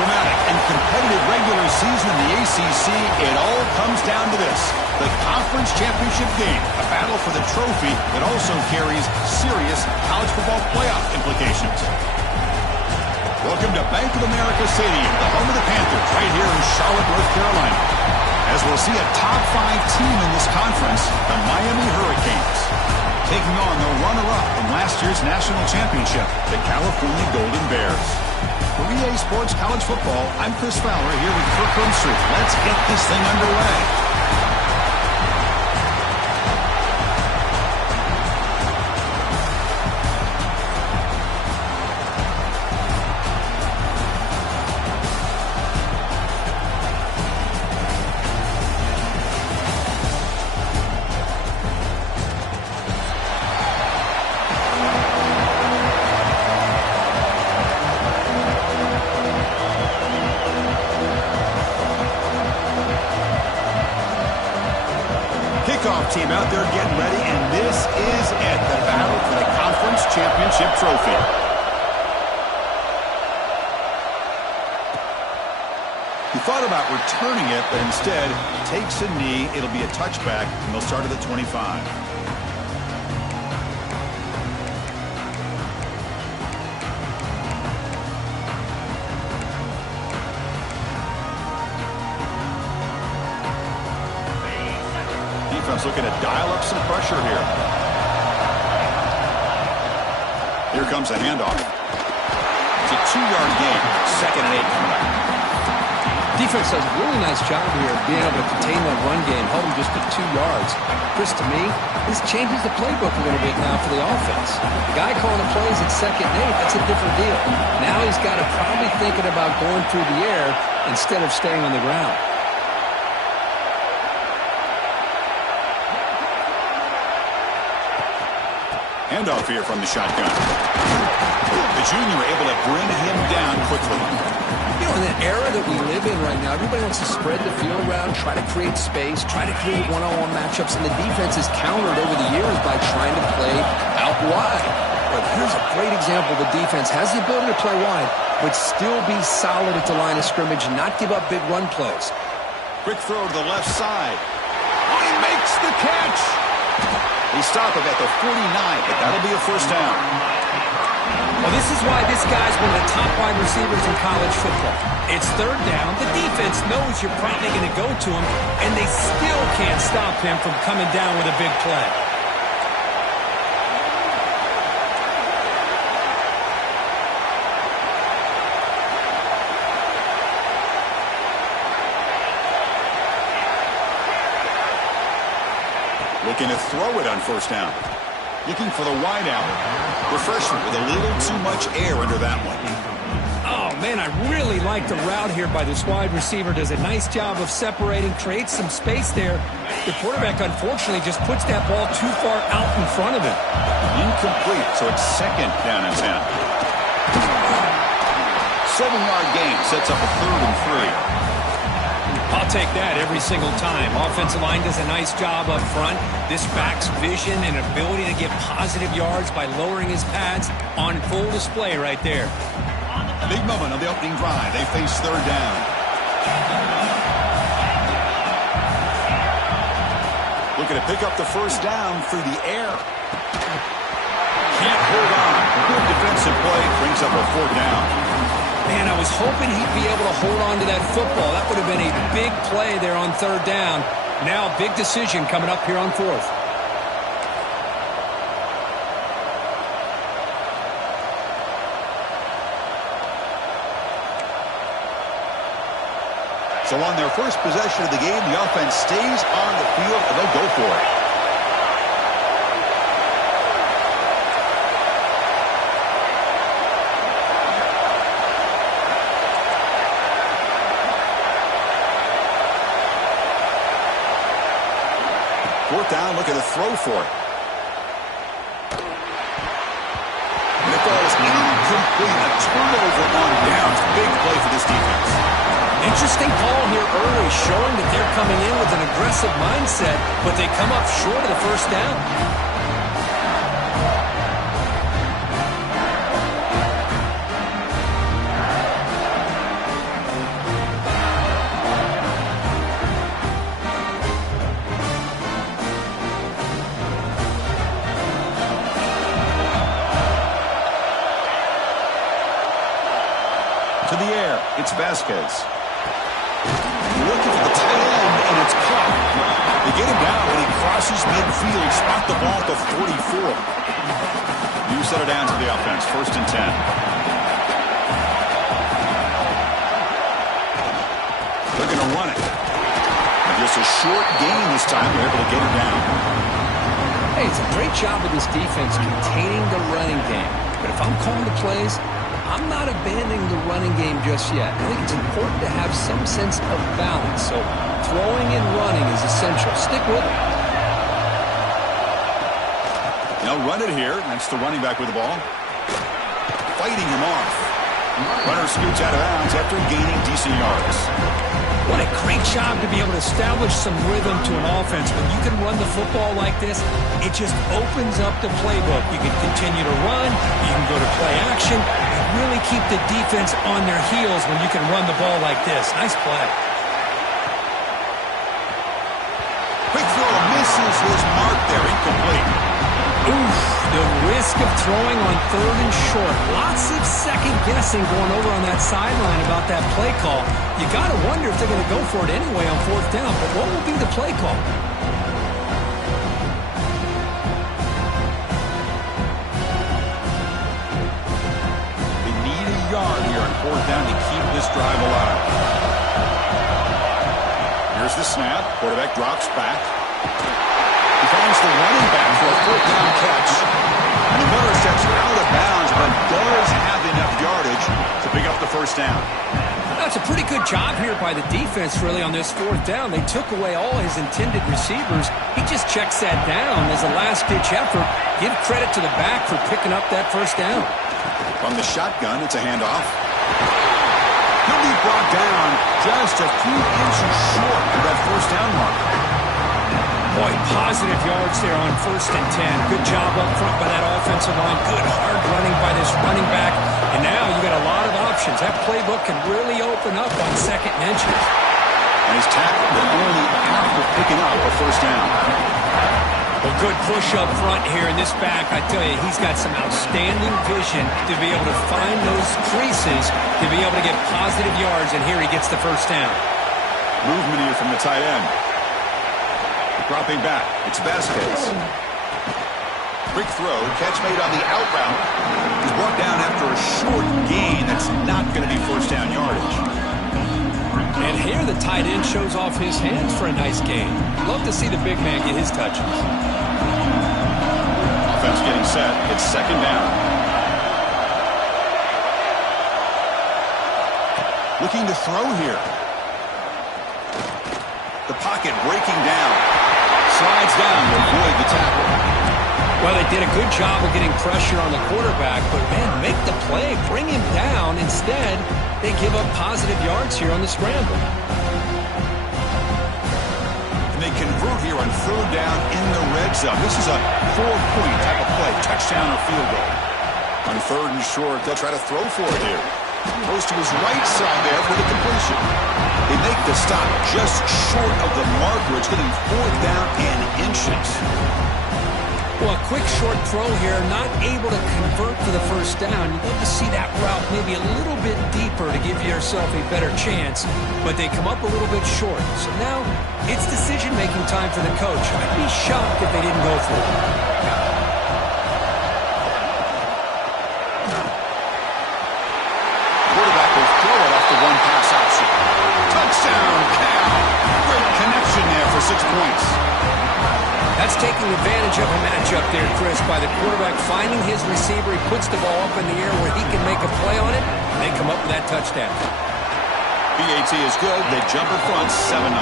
dramatic and competitive regular season in the ACC, it all comes down to this: the conference championship game, a battle for the trophy that also carries serious college football playoff implications. Welcome to Bank of America Stadium, the home of the Panthers, right here in Charlotte, North Carolina, as we'll see a top 5 team in this conference, the Miami Hurricanes, taking on the runner-up from last year's national championship, the California Golden Bears. For EA Sports College Football, I'm Chris Fowler here with Kirk Herbstreit. Let's get this thing underway. Kickoff team out there getting ready, and this is it, the battle for the conference championship trophy. He thought about returning it, but instead takes a knee. It'll be a touchback, and they'll start at the 25. Defense looking to dial up some pressure here. Here comes a handoff. It's a 2-yard gain, 2nd and 8. Defense does a really nice job here of being able to contain that run game, hold them just to 2 yards. Chris, to me, this changes the playbook a little bit now for the offense. The guy calling the plays at 2nd and 8, that's a different deal. Now he's got to probably thinking about going through the air instead of staying on the ground. Handoff here from the shotgun. The junior able to bring him down quickly. You know, in the era that we live in right now, everybody wants to spread the field around, try to create space, try to create one-on-one matchups, and the defense is countered over the years by trying to play out wide. But here's a great example. The defense has the ability to play wide, but still be solid at the line of scrimmage and not give up big run plays. Quick throw to the left side. Oh, he makes the catch. He stopped him at the 49, but that'll be a first down. Well, this is why this guy's one of the top wide receivers in college football. It's 3rd down. The defense knows you're probably going to go to him, and they still can't stop him from coming down with a big play. Looking to throw it on first down. Looking for the wide out. The freshman with a little too much air under that one. Oh, man, I really like the route here by this wide receiver. Does a nice job of separating, creates some space there. The quarterback, unfortunately, just puts that ball too far out in front of him. Incomplete, so it's 2nd down and 10. 7-yard gain sets up a 3rd and 3. I'll take that every single time. Offensive line does a nice job up front. This back's vision and ability to get positive yards by lowering his pads on full display right there. Big moment of the opening drive. They face 3rd down. Looking to pick up the first down through the air. Can't hold on. Good defensive play. Brings up a 4th down. Man, I was hoping he'd be able to hold on to that football. That would have been a big play there on 3rd down. Now a big decision coming up here on 4th. So on their first possession of the game, the offense stays on the field, and they'll go for it. Fourth down, looking to throw for it. And it falls incomplete. A turnover on downs. Big play for this defense. Interesting call here early, showing that they're coming in with an aggressive mindset, but they come up short of the first down. To the air, it's Vasquez. Looking for the tight end, and it's caught. They get him down when he crosses midfield. Spot the ball at the 44. You set it down to the offense. 1st and 10. They're going to run it. And just a short gain this time. They're able to get him down. Hey, it's a great job of this defense containing the running game. But if I'm calling the plays, I'm not abandoning the running game just yet. I think it's important to have some sense of balance. So throwing and running is essential. Stick with it. They'll run it here. That's the running back with the ball. Fighting him off. Runner scoots out of bounds after gaining decent yards. What a great job to be able to establish some rhythm to an offense. When you can run the football like this, it just opens up the playbook. You can continue to run. You can go to play action. You really keep the defense on their heels when you can run the ball like this. Nice play. Quick throw misses his mark there. Incomplete. Oof, the risk of throwing on 3rd and short. Lots of second guessing going over on that sideline about that play call. You got to wonder if they're going to go for it anyway on 4th down, but what will be the play call? They need a yard here on 4th down to keep this drive alive. Here's the snap. Quarterback drops back. He finds the running back for a 4th down catch. And the Miller steps out of bounds, but does have enough yardage to pick up the 1st down. That's a pretty good job here by the defense, really, on this 4th down. They took away all his intended receivers. He just checks that down as a last-ditch effort. Give credit to the back for picking up that 1st down. From the shotgun, it's a handoff. He'll be brought down just a few inches short of that 1st down mark. Boy, positive yards there on 1st and 10. Good job up front by that offensive line. Good hard running by this running back. And now you got a lot of options. That playbook can really open up on 2nd and inches. And he's tackled, but only after picking up a 1st down. Well, good push up front here in this back. I tell you, he's got some outstanding vision to be able to find those creases, to be able to get positive yards, and here he gets the 1st down. Movement here from the tight end. Dropping back, it's Vasquez. Quick throw, catch made on the out route. He's brought down after a short gain. That's not going to be 1st down yardage. And here the tight end shows off his hands for a nice gain. Love to see the big man get his touches. Offense getting set. It's 2nd down. Looking to throw here. The pocket breaking down. Slides down to avoid the tackle. Well, they did a good job of getting pressure on the quarterback, but, man, make the play. Bring him down. Instead, they give up positive yards here on the scramble. And they convert here on 3rd down in the red zone. This is a 4-point type of play, touchdown or field goal. On 3rd and short, they'll try to throw for it here. Goes to his right side there for the completion. They make the stop just short of the marker. It's getting 4th down and inches. Well, a quick short throw here, not able to convert for the 1st down. You'd love to see that route maybe a little bit deeper to give yourself a better chance, but they come up a little bit short. So now it's decision-making time for the coach. I'd be shocked if they didn't go for it. Quarterback will throw it off the one-pass option. Touchdown, Cal. Great connection there for 6 points. That's taking advantage of a matchup there, Chris, by the quarterback finding his receiver. He puts the ball up in the air where he can make a play on it, and they come up with that touchdown. BAT is good. They jump in front, 7-0.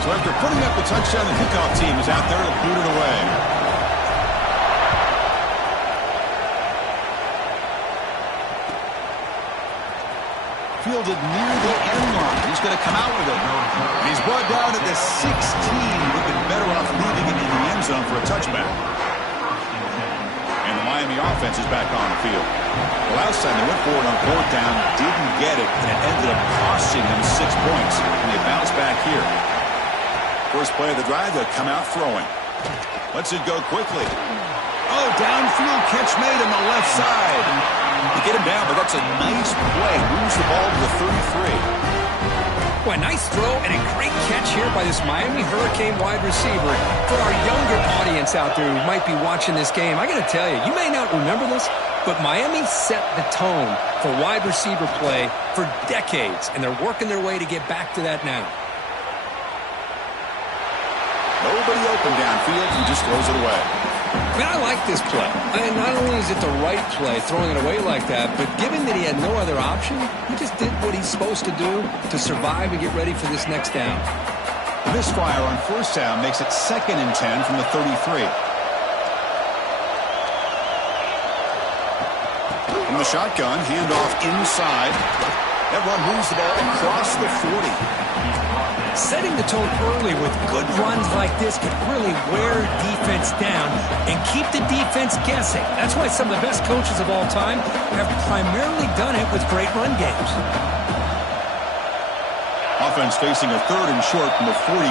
So after putting up the touchdown, the kickoff team is out there to boot it away. Fielded near the end line. He's going to come out with it. And he's brought down at the 16. Would have been better off leaving it in the end zone for a touchback. And the Miami offense is back on the field. The last time they went for it on 4th down, didn't get it, and it ended up costing them 6 points. And they bounced back here. First play of the drive, they'll come out throwing. Lets it go quickly. Oh, downfield. downfield catch made on the left side. You get him down, but that's a nice play. Moves the ball to the 33. Well, nice throw and a great catch here by this Miami Hurricane wide receiver. For our younger audience out there who might be watching this game, I got to tell you, you may not remember this, but Miami set the tone for wide receiver play for decades, and they're working their way to get back to that now. Nobody open downfield. He just throws it away. Man, I like this play. And not only is it the right play, throwing it away like that, but given that he had no other option, he just did what he's supposed to do to survive and get ready for this next down. Misfire on first down makes it 2nd and 10 from the 33. From the shotgun, handoff inside. That run moves the ball across the 40. Setting the tone early with good runs like this can really wear defense down and keep the defense guessing. That's why some of the best coaches of all time have primarily done it with great run games. Offense facing a 3rd and short from the 41.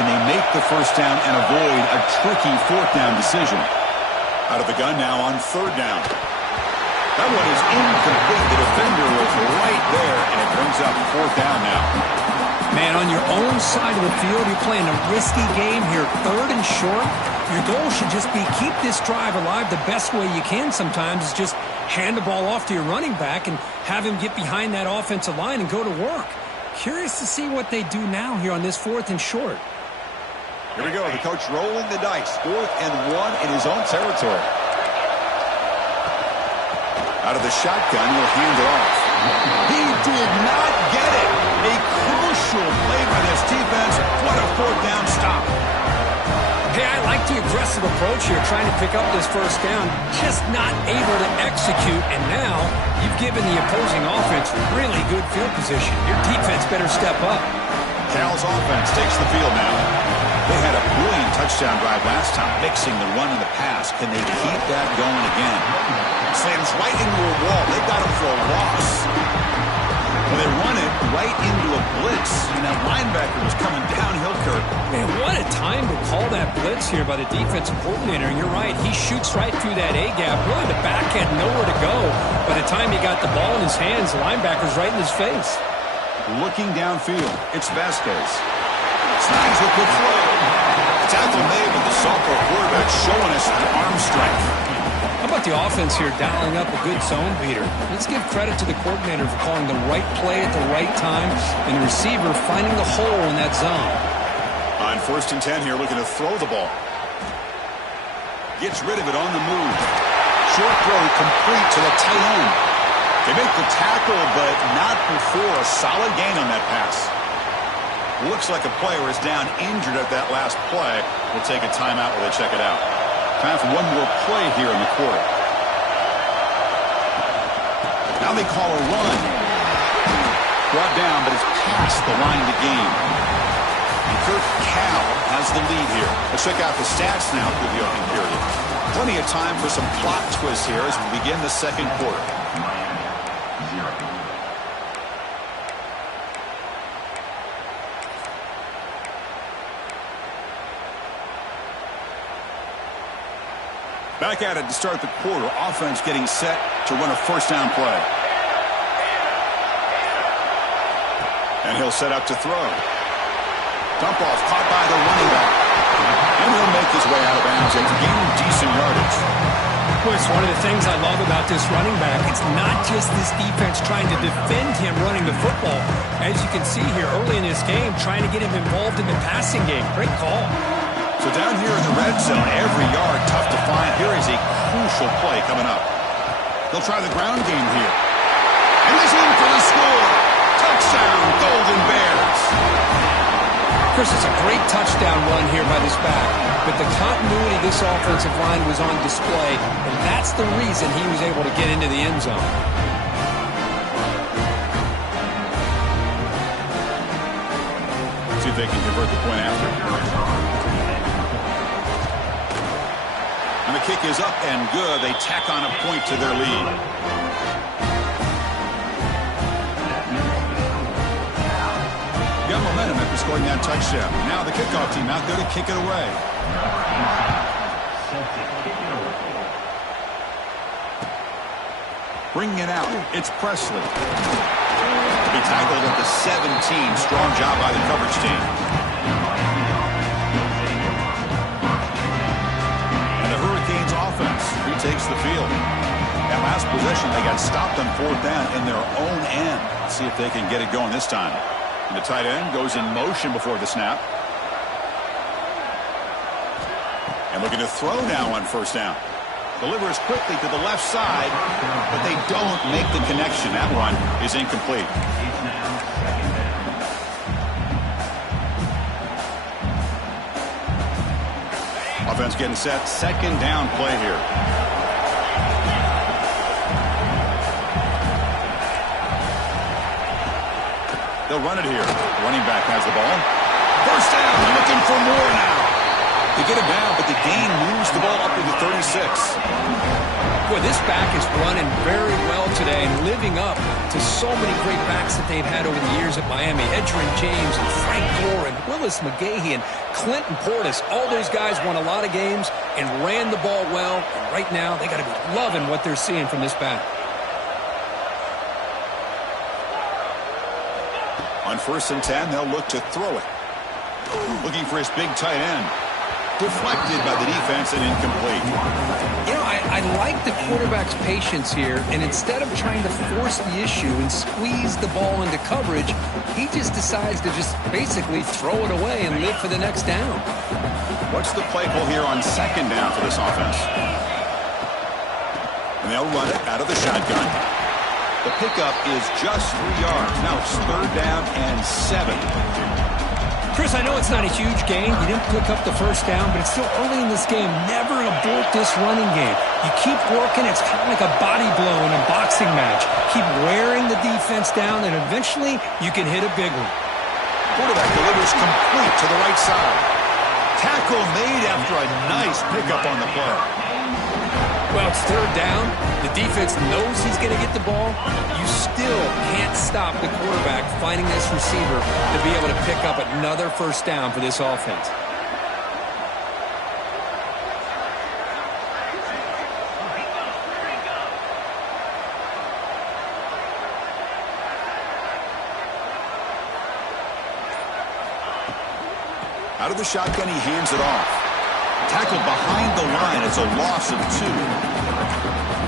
Can they make the first down and avoid a tricky 4th down decision? Out of the gun now on 3rd down. That one is incomplete. The defender was right there, and it brings up 4th down now. Man, on your own side of the field, you're playing a risky game here. 3rd and short. Your goal should just be keep this drive alive the best way you can sometimes is just hand the ball off to your running back and have him get behind that offensive line and go to work. Curious to see what they do now here on this 4th and short. Here we go. The coach rolling the dice. 4th and 1 in his own territory. Out of the shotgun, he'll hand it off. He did not get it. A crucial play by this defense. What a 4th down stop. Hey, I like the aggressive approach here, trying to pick up this first down. Just not able to execute, and now you've given the opposing offense really good field position. Your defense better step up. Cal's offense takes the field now. They had a brilliant touchdown drive last time, mixing the run and the pass. Can they keep that going again? Slams right into a wall. They got him for a loss. Well, they run it right into a blitz, and that linebacker was coming downhill, Kirk. Man, what a time to call that blitz here by the defensive coordinator. And you're right, he shoots right through that A-gap. Really, the back had nowhere to go. By the time he got the ball in his hands, the linebacker's right in his face. Looking downfield, it's Vasquez. Snags the quick throw. Tackle made with the sophomore quarterback showing us the arm strength. How about the offense here dialing up a good zone beater? Let's give credit to the coordinator for calling the right play at the right time and the receiver finding the hole in that zone. On 1st and 10 here, looking to throw the ball. Gets rid of it on the move. Short throw complete to the tight end. They make the tackle, but not before a solid gain on that pass. Looks like a player is down injured at that last play. We'll take a timeout while they check it out. Time for one more play here in the quarter. Now they call a run. Brought down, but it's past the line of the game. And Kirk Cal has the lead here. Let's check out the stats now through the opening period. Plenty of time for some plot twists here as we begin the 2nd quarter. Back at it to start the quarter. Offense getting set to run a 1st down play. And he'll set up to throw. Dump off caught by the running back. And he'll make his way out of bounds and gain decent yardage. Well, it's one of the things I love about this running back. It's not just this defense trying to defend him running the football. As you can see here early in this game, trying to get him involved in the passing game. Great call. So down here in the red zone, every yard tough to find. Here is a crucial play coming up. They'll try the ground game here. And he's in for the score. Touchdown, Golden Bears. Chris, it's a great touchdown run here by this back. But the continuity of this offensive line was on display, and that's the reason he was able to get into the end zone. See if they can convert the point after. And the kick is up and good. They tack on a point to their lead. Got momentum after scoring that touchdown. Now the kickoff team out there to kick it away. Bringing it out, it's Presley. He tackled at the 17. Strong job by the coverage team. And the Hurricanes offense retakes the field. That last possession, they got stopped on 4th down in their own end. Let's see if they can get it going this time. And the tight end goes in motion before the snap. And looking to throw now on 1st down. Delivers quickly to the left side, but they don't make the connection. That one is incomplete. Offense getting set. 2nd down play here. They'll run it here. Running back has the ball. 1st down. Looking for more now. They get it down, but the gain moves the ball up to the 36. Boy, this back is running very well today and living up to so many great backs that they've had over the years at Miami. Edgerrin James and Frank Gore and Willis McGahee and Clinton Portis. All those guys won a lot of games and ran the ball well. And right now, they got to be loving what they're seeing from this back. On 1st and 10, they'll look to throw it. Looking for his big tight end. Deflected by the defense and incomplete. You know, I like the quarterback's patience here, and instead of trying to force the issue and squeeze the ball into coverage, he just decides to just basically throw it away and live for the next down. What's the play call here on 2nd down for this offense? And they'll run it out of the shotgun. The pickup is just 3 yards. Now it's 3rd down and 7. Chris, I know it's not a huge gain. You didn't pick up the 1st down, but it's still early in this game. Never abort this running game. You keep working. It's kind of like a body blow in a boxing match. Keep wearing the defense down, and eventually you can hit a big one. Quarterback delivers complete to the right side. Tackle made after a nice pickup on the play. Well, it's 3rd down. The defense knows he's going to get the ball. You still can't stop the quarterback finding this receiver to be able to pick up another 1st down for this offense. Out of the shotgun, he hands it off. Tackled behind the line. It's a loss of 2.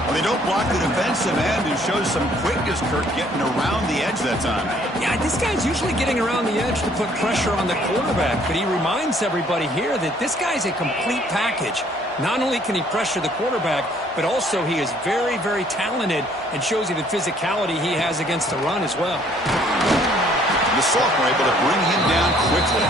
Well, they don't block the defensive end, who shows some quickness, Kirk, getting around the edge that time. Yeah, this guy's usually getting around the edge to put pressure on the quarterback, but he reminds everybody here that this guy's a complete package. Not only can he pressure the quarterback, but also he is very, very talented and shows you the physicality he has against the run as well. The Salk were able to bring him down quickly.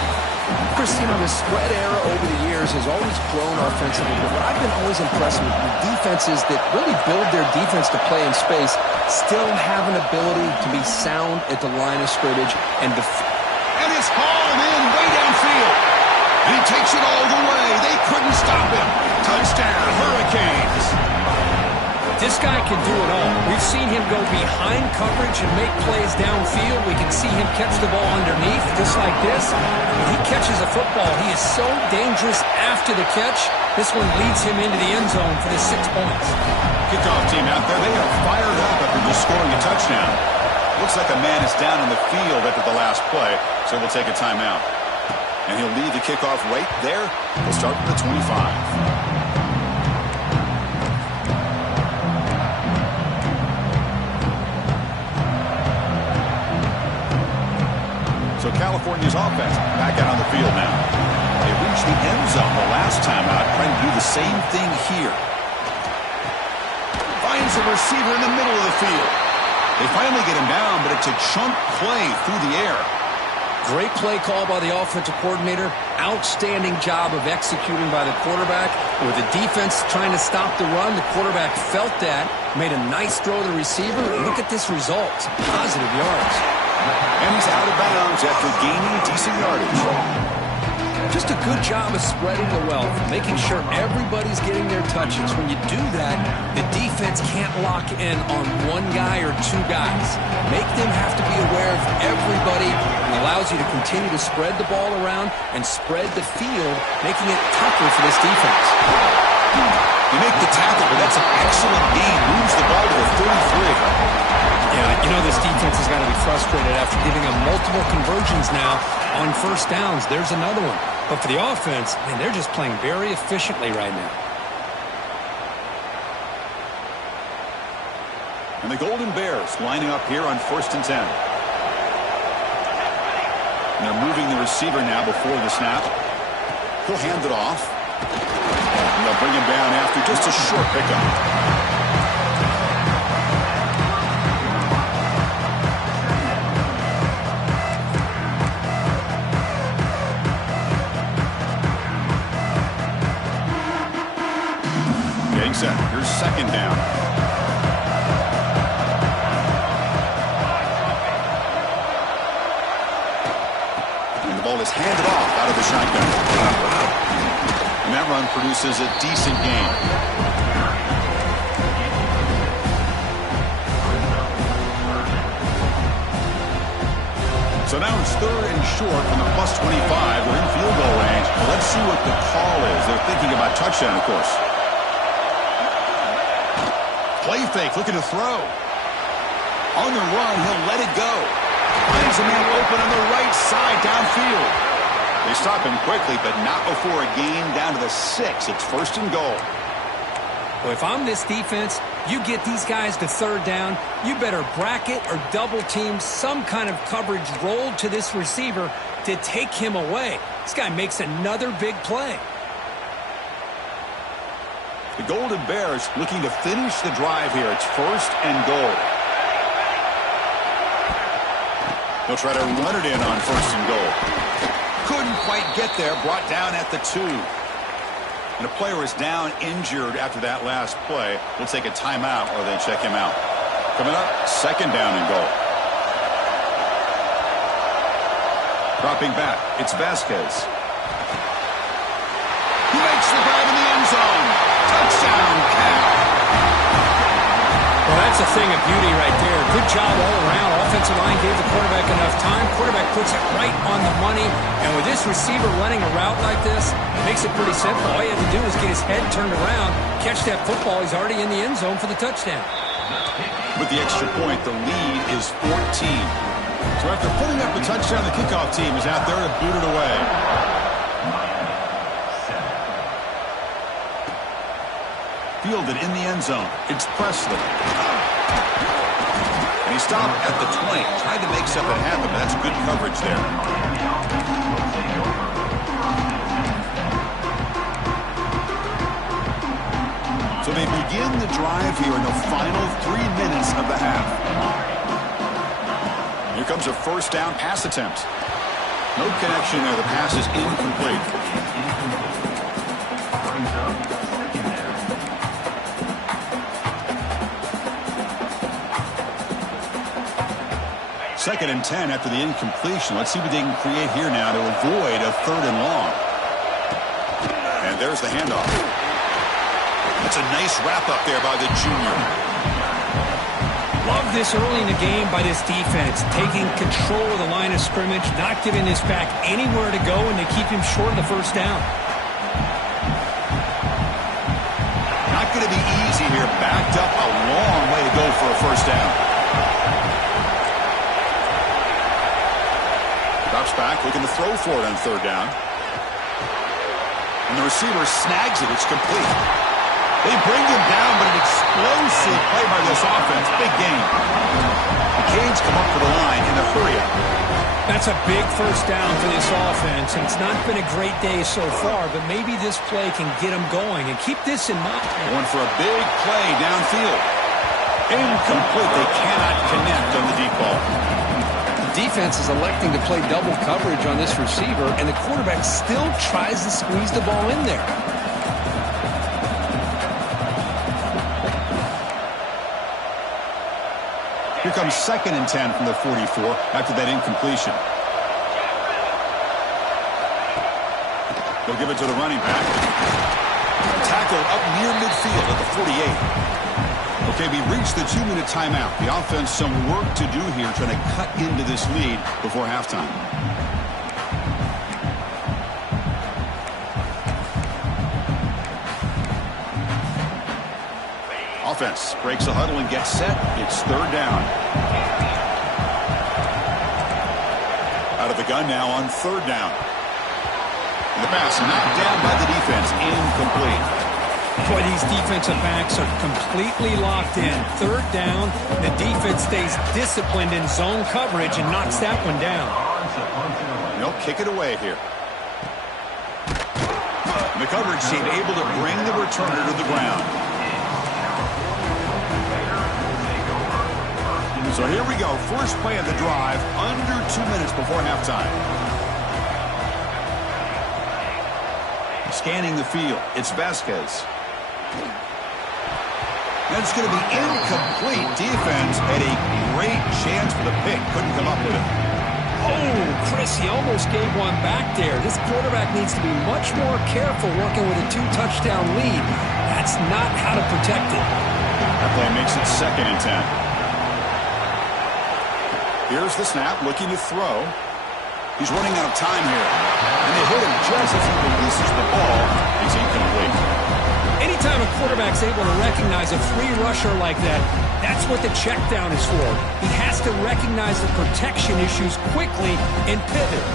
Chris, you know, the spread era over the years has always grown offensively, but what I've been always impressed with the defenses that really build their defense to play in space still have an ability to be sound at the line of scrimmage and it's hauled in way downfield. And he takes it all the way. They couldn't stop him. Touchdown, Hurricanes. This guy can do it all. We've seen him go behind coverage and make plays downfield. We can see him catch the ball underneath, just like this. When he catches a football, he is so dangerous after the catch. This one leads him into the end zone for the 6 points. Kickoff team out there, they are fired up after just scoring a touchdown. Looks like a man is down in the field after the last play, so we'll take a timeout. And he'll lead the kickoff right there. We'll start with the 25. So California's offense back out on the field now. They reached the end zone the last time out, trying to do the same thing here. Finds a receiver in the middle of the field. They finally get him down, but it's a chunk play through the air. Great play call by the offensive coordinator. Outstanding job of executing by the quarterback. With the defense trying to stop the run, the quarterback felt that, made a nice throw to the receiver. Look at this result. Positive yards. And he's out of bounds after gaining decent yardage. Just a good job of spreading the wealth, making sure everybody's getting their touches. When you do that, the defense can't lock in on one guy or two guys. Make them have to be aware of everybody. It allows you to continue to spread the ball around and spread the field, making it tougher for this defense. You make the tackle, but That's an excellent gain. Moves the ball to the 33. Yeah, you know this defense has got to be frustrated after giving them multiple conversions now on first downs. There's another one. But for the offense, man, they're just playing very efficiently right now. And the Golden Bears lining up here on 1st and 10. And they're moving the receiver now before the snap. He'll hand it off. And they'll bring him down after just a short pickup. Set. Here's 2nd down. And the ball is handed off out of the shotgun. And that run produces a decent gain. So now it's 3rd and short from the +25. We're in field goal range. Well, let's see what the call is. They're thinking about touchdown, of course. Play fake, looking to throw. On the run, he'll let it go. Finds a man open on the right side downfield. They stop him quickly, but not before a gain down to the 6. It's 1st and goal. Well, if I'm this defense, you get these guys to 3rd down, you better bracket or double team some kind of coverage rolled to this receiver to take him away. This guy makes another big play. The Golden Bears looking to finish the drive here. It's 1st and goal. They'll try to run it in on 1st and goal. Couldn't quite get there. Brought down at the 2. And a player is down injured after that last play. We'll take a timeout or they check him out. Coming up, 2nd down and goal. Dropping back, it's Vasquez. He makes the grab in the end zone. Touchdown, Cal. Well, that's a thing of beauty right there. Good job all around. Offensive line gave the quarterback enough time. Quarterback puts it right on the money. And with this receiver running a route like this, it makes it pretty simple. All you have to do is get his head turned around, catch that football. He's already in the end zone for the touchdown. With the extra point, the lead is 14. So after putting up the touchdown, the kickoff team is out there to boot it away. Fielded in the end zone. It's Presley. And he stopped at the 20. Tried to make something happen, but that's good coverage there. So they begin the drive here in the final 3 minutes of the half. Here comes a 1st down pass attempt. No connection there. The pass is incomplete. 2nd and 10 after the incompletion. Let's see what they can create here now to avoid a 3rd and long. And there's the handoff. That's a nice wrap-up there by the junior. Love this early in the game by this defense, taking control of the line of scrimmage, not giving this back anywhere to go, and they keep him short of the 1st down. Not going to be easy here. Backed up a long way to go for a 1st down. Drops back, looking to throw for it on 3rd down. And the receiver snags it. It's complete. They bring him down, but an explosive play by this offense. Big game. The Canes come up for the line in a hurry-up. That's a big 1st down for this offense, and it's not been a great day so far, but maybe this play can get them going. And keep this in mind. Going for a big play downfield. Incomplete. They cannot connect on the deep ball. Defense is electing to play double coverage on this receiver, and the quarterback still tries to squeeze the ball in there. Here comes 2nd and 10 from the 44 after that incompletion. They'll give it to the running back. Tackled up near midfield at the 48. Okay, we reached the 2-minute timeout. The offense some work to do here trying to cut into this lead before halftime. Offense breaks the huddle and gets set. It's third down. Out of the gun now on third down. And the pass knocked down by the defense. Incomplete. Boy, these defensive backs are completely locked in. Third down, the defense stays disciplined in zone coverage and knocks that one down. They'll kick it away here. And the coverage team able to bring the returner to the ground. So here we go. First play of the drive, under 2 minutes before halftime. Scanning the field, it's Vasquez. That's going to be incomplete. Defense had a great chance for the pick. Couldn't come up with it. Oh, Chris, he almost gave one back there. This quarterback needs to be much more careful working with a 2-touchdown lead. That's not how to protect it. That play makes it 2nd and 10. Here's the snap, looking to throw. He's running out of time here. And they hit him just as he releases the ball. He's incomplete. Anytime a quarterback's able to recognize a free rusher like that, that's what the check down is for. He has to recognize the protection issues quickly and pivot.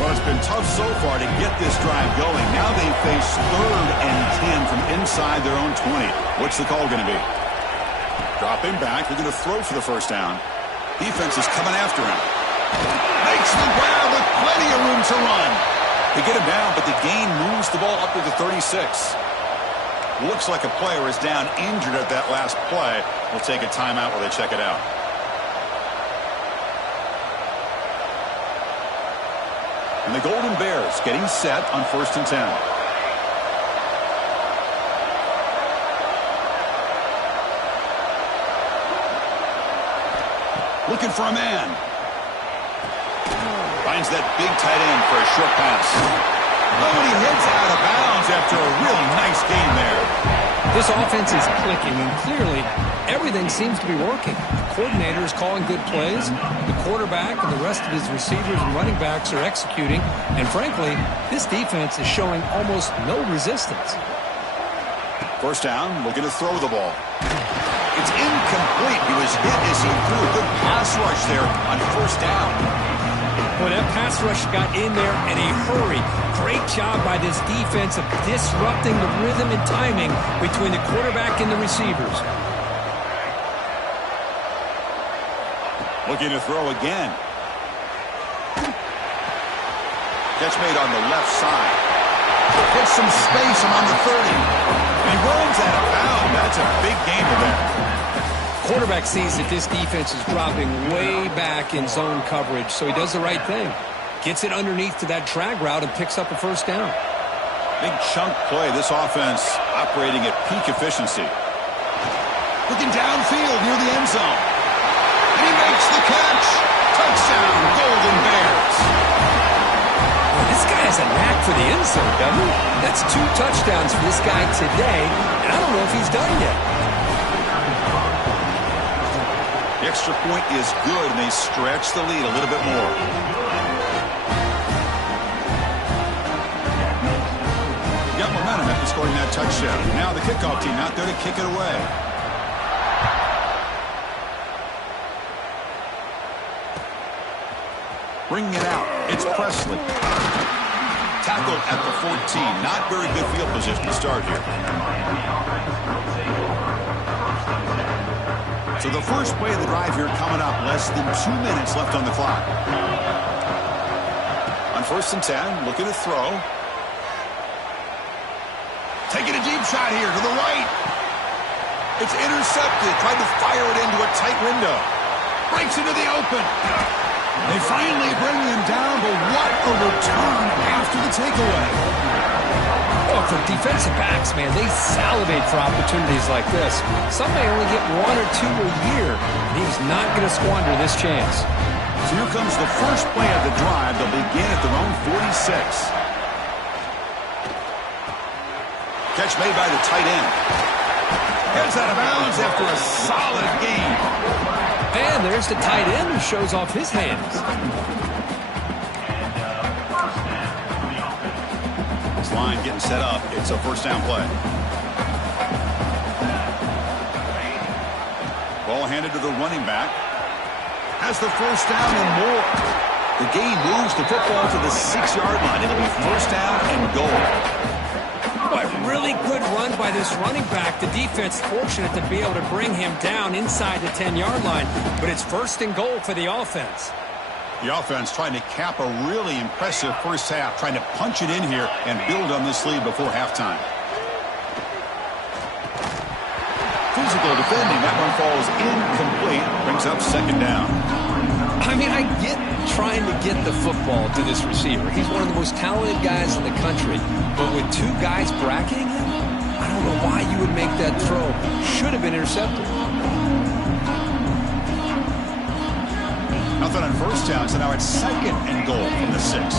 Well, it's been tough so far to get this drive going. Now they face 3rd and 10 from inside their own 20. What's the call going to be? Dropping back. They're going to throw for the first down. Defense is coming after him. Makes the grab with plenty of room to run. They get him down, but the gain moves the ball up to the 36. Looks like a player is down injured at that last play. We'll take a timeout while they check it out. And the Golden Bears getting set on 1st and 10. Looking for a man. Finds that big tight end for a short pass. Oh, and he heads out of bounds after a really nice game there. This offense is clicking, and clearly everything seems to be working. The coordinator is calling good plays. The quarterback and the rest of his receivers and running backs are executing. And frankly, this defense is showing almost no resistance. First down, looking to throw the ball. It's incomplete. He was hit as he threw a good pass rush there on 1st down. Well, that pass rush got in there in a hurry. Great job by this defense of disrupting the rhythm and timing between the quarterback and the receivers. Looking to throw again. Catch made on the left side. Gets some space around the 30. And he runs out of bounds. That's a big gain for them. Quarterback sees that this defense is dropping way back in zone coverage, so he does the right thing. Gets it underneath to that drag route and picks up a first down. Big chunk play. This offense operating at peak efficiency. Looking downfield near the end zone. And he makes the catch. Touchdown, Golden Bears. Well, this guy has a knack for the end zone, doesn't he? That's 2 touchdowns for this guy today, and I don't know if he's done yet. The extra point is good, and they stretch the lead a little bit more. Got momentum after scoring that touchdown. Now the kickoff team out there to kick it away. Bringing it out, it's Presley. Tackled at the 14. Not very good field position to start here. So the first play of the drive here coming up. Less than 2 minutes left on the clock. On 1st and 10, looking to throw. Taking a deep shot here to the right. It's intercepted. Tried to fire it into a tight window. Breaks into the open. They finally bring him down, but what a return after the takeaway. Oh, for defensive backs, man, they salivate for opportunities like this. Some may only get 1 or 2 a year, and he's not going to squander this chance. So here comes the first play of the drive. They'll begin at their own 46. Catch made by the tight end. Heads out of bounds after a solid game. And there's the tight end who shows off his hands. line getting set up. It's a first down play. Ball handed to the running back. Has the first down and more. The game moves the football to the 6-yard line. It'll be first down and goal. But really good run by this running back. The defense fortunate to be able to bring him down inside the 10-yard line. But it's first and goal for the offense. The offense trying to cap a really impressive first half, trying to punch it in here and build on this lead before halftime. Physical defending. That one falls incomplete. Brings up second down. I mean, I get trying to get the football to this receiver. He's one of the most talented guys in the country. But with two guys bracketing him, I don't know why you would make that throw. Should have been intercepted. Nothing on first down, so now it's second and goal from the 6.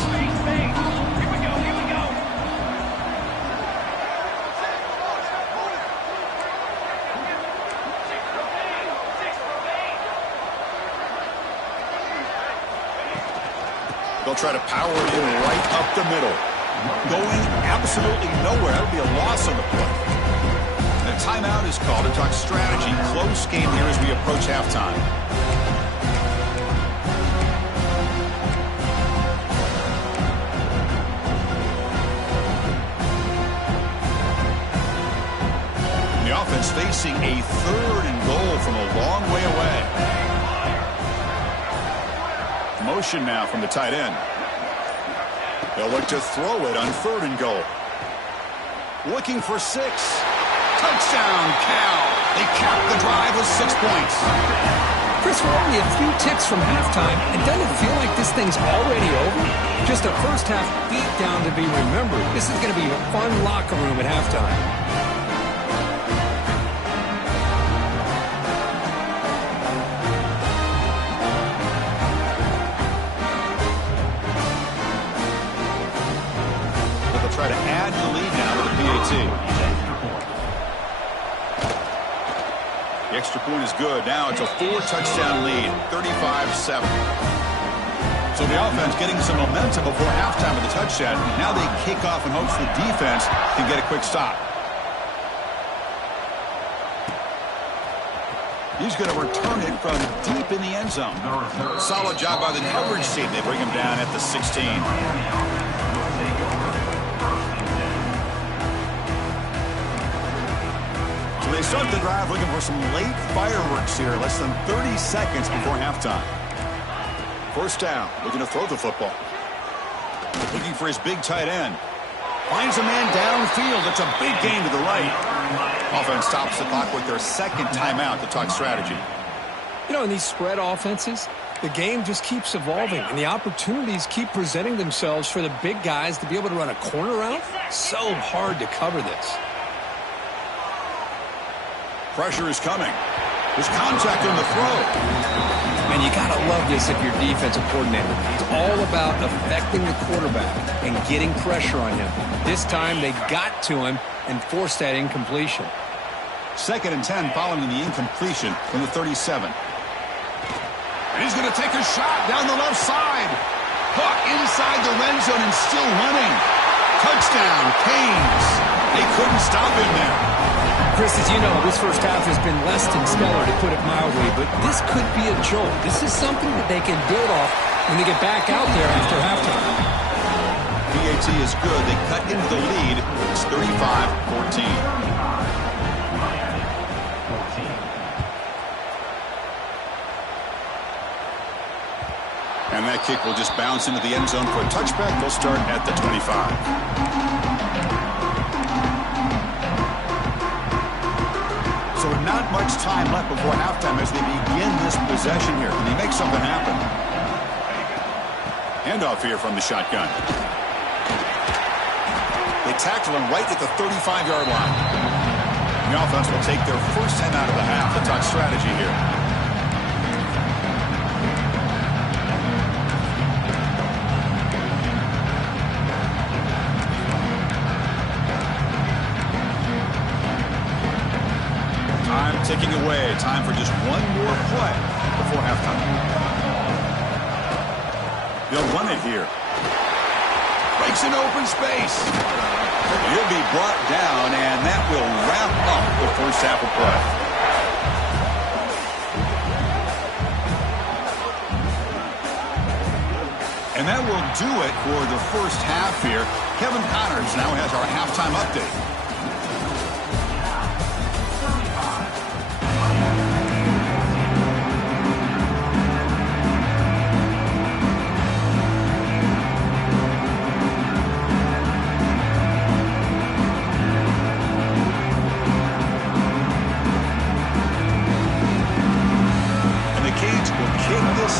They'll try to power it in right up the middle. Going absolutely nowhere. That would be a loss on the play. The timeout is called to talk strategy. Close game here as we approach halftime. The offense facing a third and goal from a long way away. Motion now from the tight end. They'll look to throw it on third and goal. Looking for 6. Touchdown, Cal. They cap the drive with 6 points. Chris, we're only a few ticks from halftime. And doesn't it feel like this thing's already over? Just a first half beatdown to be remembered. This is going to be a fun locker room at halftime. Try to add the lead now with the PAT. The extra point is good. Now it's a 4-touchdown lead, 35-7. So the offense getting some momentum before halftime with the touchdown. Now they kick off in hopes the defense can get a quick stop. He's going to return it from deep in the end zone. Solid job by the coverage team. They bring him down at the 16. They start the drive looking for some late fireworks here. Less than 30 seconds before halftime. First down. Looking to throw the football. Looking for his big tight end. Finds a man downfield. It's a big gain to the right. Offense stops the clock with their second timeout to talk strategy. You know, in these spread offenses, the game just keeps evolving, and the opportunities keep presenting themselves for the big guys to be able to run a corner route. So hard to cover this. Pressure is coming. There's contact on the throw. Man, you got to love this if you're defensive coordinator. It's all about affecting the quarterback and getting pressure on him. This time they got to him and forced that incompletion. Second and 10 following the incompletion from the 37. And he's going to take a shot down the left side. Caught inside the red zone and still running. Touchdown, Canes. They couldn't stop him there. Chris, as you know, this first half has been less than stellar, to put it mildly, but this could be a jolt. This is something that they can build off when they get back out there after halftime. PAT is good. They cut into the lead. It's 35-14. And that kick will just bounce into the end zone for a touchback. They'll start at the 25. So not much time left before halftime as they begin this possession here. Can they make something happen? Handoff here from the shotgun. They tackle him right at the 35-yard line. The offense will take their first time out of the half to talk strategy here. Time ticking away. Time for just one more play before halftime. They'll run it here. Breaks an open space. He'll be brought down, and that will wrap up the first half of play. And that will do it for the first half here. Kevin Connors now has our halftime update.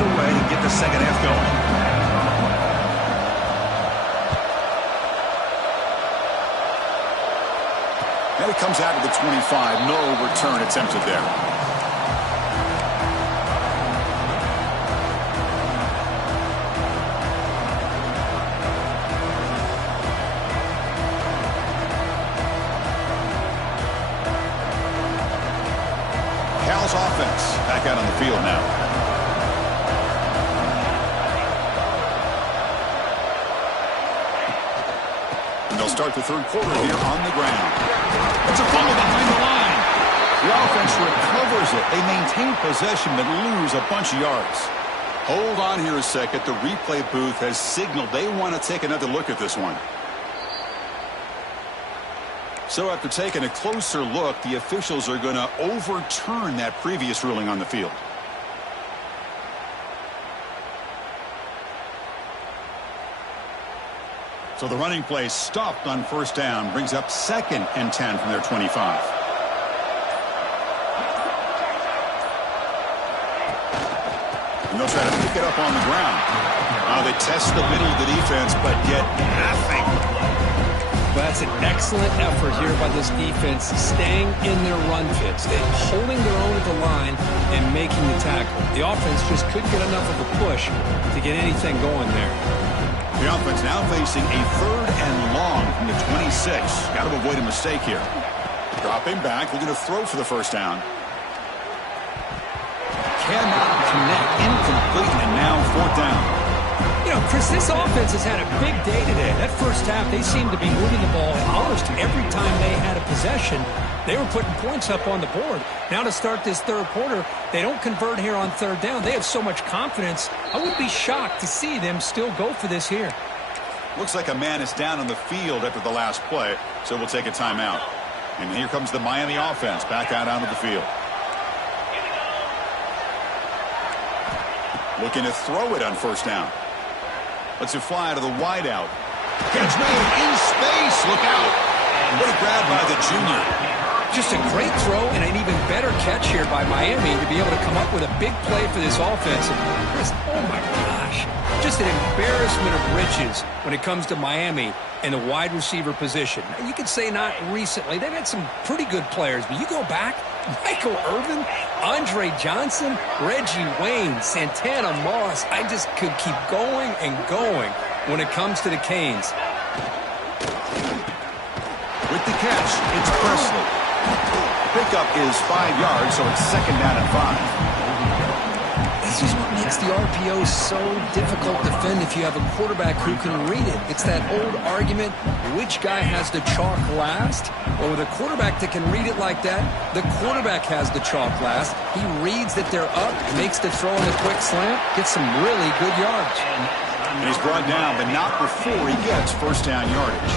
Away to get the second half going. And it comes out to the 25. No return attempted there. Cal's offense back out on the field now. They'll start the third quarter here on the ground. It's a fumble behind the line. The offense recovers it. They maintain possession but lose a bunch of yards. Hold on here a second. The replay booth has signaled they want to take another look at this one. So after taking a closer look, the officials are going to overturn that previous ruling on the field. So the running play stopped on first down, brings up 2nd and 10 from their 25. And they'll try to pick it up on the ground. They test the middle of the defense, but get nothing. Well, that's an excellent effort here by this defense, staying in their run fits. They're holding their own at the line and making the tackle. The offense just couldn't get enough of a push to get anything going there. The offense now facing a 3rd and long from the 26. Got to avoid a mistake here. Dropping back, looking to throw for the first down. Cannot connect, incomplete, and now 4th down. You know, Chris, this offense has had a big day today. That first half, they seemed to be moving the ball almost every time they had a possession. They were putting points up on the board. Now to start this third quarter, they don't convert here on 3rd down. They have so much confidence. I would be shocked to see them still go for this here. Looks like a man is down on the field after the last play, so we'll take a timeout. And here comes the Miami offense back out onto the field. Looking to throw it on first down. Lets it fly to the wideout. Catch made in space. Look out. What a grab by the junior. Just a great throw and an even better catch here by Miami to be able to come up with a big play for this offense. Chris, oh my gosh. Just an embarrassment of riches when it comes to Miami and the wide receiver position. Now, you could say not recently. They've had some pretty good players, but you go back, Michael Irvin, Andre Johnson, Reggie Wayne, Santana Moss. I just could keep going and going when it comes to the Canes. With the catch, it's Presley. Pickup is 5 yards, so it's 2nd down and 5. This is what makes the RPO so difficult to defend if you have a quarterback who can read it. It's that old argument, which guy has the chalk last? Well, with a quarterback that can read it like that, the quarterback has the chalk last. He reads that they're up, makes the throw in the quick slant, gets some really good yards. And he's brought down, but not before he gets first down yardage.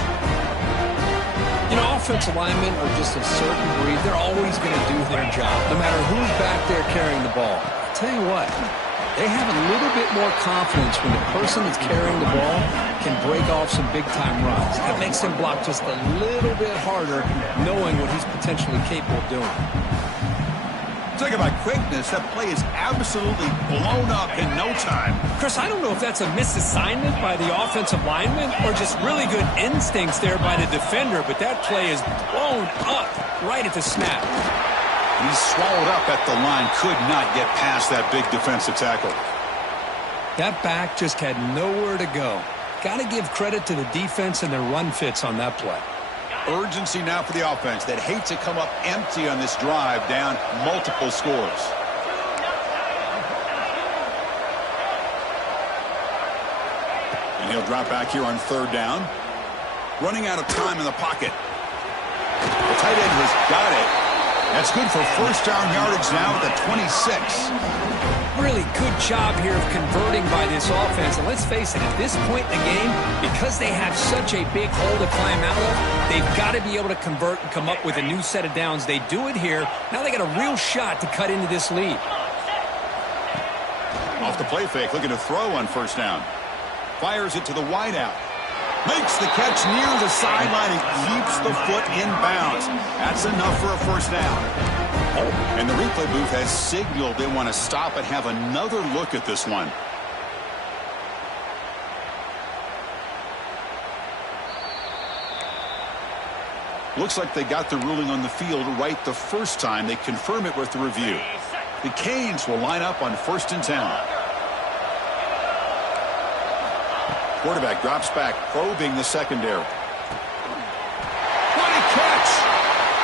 You know, offensive linemen are just a certain breed. They're always going to do their job, no matter who's back there carrying the ball. I'll tell you what, they have a little bit more confidence when the person that's carrying the ball can break off some big-time runs. That makes them block just a little bit harder, knowing what he's potentially capable of doing. Talk about quickness. That play is absolutely blown up in no time. Chris, I don't know if that's a misassignment by the offensive lineman or just really good instincts there by the defender, but that play is blown up right at the snap. He's swallowed up at the line, could not get past that big defensive tackle. That back just had nowhere to go. Got to give credit to the defense and their run fits on that play. Urgency now for the offense that hates to come up empty on this drive, down multiple scores. And he'll drop back here on 3rd down. Running out of time in the pocket. The tight end has got it. That's good for 1st down yardage now at the 26. Really good job here of converting by this offense. And let's face it, at this point in the game, because they have such a big hole to climb out of, they've got to be able to convert and come up with a new set of downs. They do it here. Now they got a real shot to cut into this lead. Off the play fake, looking to throw on 1st down. Fires it to the wideout. Makes the catch near the sideline and keeps the foot in bounds. That's enough for a 1st down. And the replay booth has signaled they want to stop and have another look at this one. Looks like they got the ruling on the field right the first time. They confirm it with the review. The Canes will line up on 1st and 10. Quarterback drops back, probing the secondary. What a catch!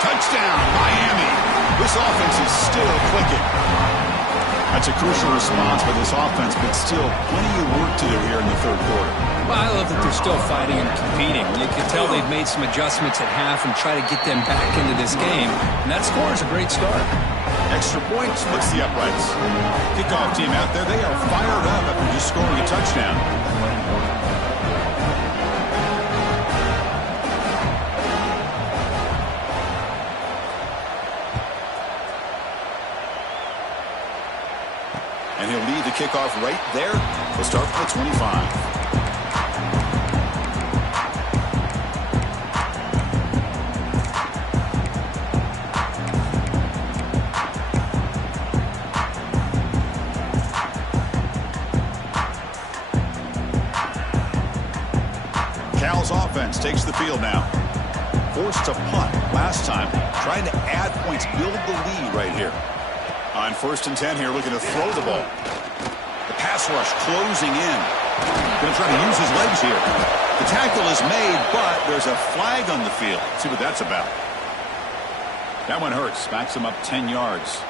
Touchdown, Miami. This offense is still clicking. That's a crucial response for this offense, but still plenty of work to do here in the 3rd quarter. Well, I love that they're still fighting and competing. You can tell they've made some adjustments at half and try to get them back into this game. And that score is a great start. Extra point splits the uprights. Kickoff team out there, they are fired up after just scoring a touchdown. And he'll lead the kickoff right there. He'll start from the 25. Cal's offense takes the field now. Forced to punt last time. Trying to add points, build the lead right here. On 1st and 10 here, looking to throw the ball. The pass rush closing in. Going to try to use his legs here. The tackle is made, but there's a flag on the field. Let's see what that's about. That one hurts. Backs him up 10 yards.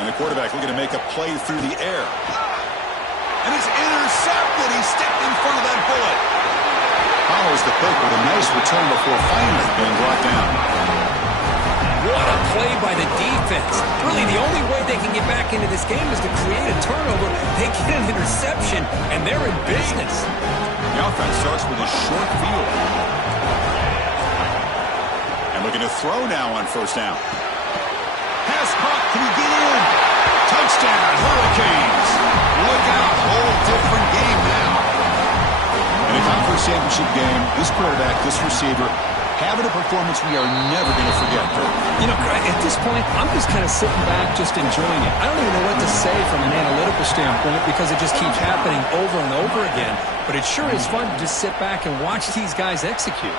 And the quarterback looking to make a play through the air. And it's intercepted. He stepped in front of that bullet. Follows the pick with a nice return before finally being brought down. What a play by the defense. Really, the only way they can get back into this game is to create a turnover. They get an interception, and they're in business. The offense starts with a short field. And looking to throw now on 1st down. Pass caught. Can he get in? Touchdown, Hurricanes. Look out. Whole different game now. In a conference championship game, this quarterback, this receiver, having a performance we are never going to forget. You know, Greg, at this point, I'm just kind of sitting back, just enjoying it. I don't even know what to say from an analytical standpoint because it just keeps happening over and over again. But it sure is fun to just sit back and watch these guys execute.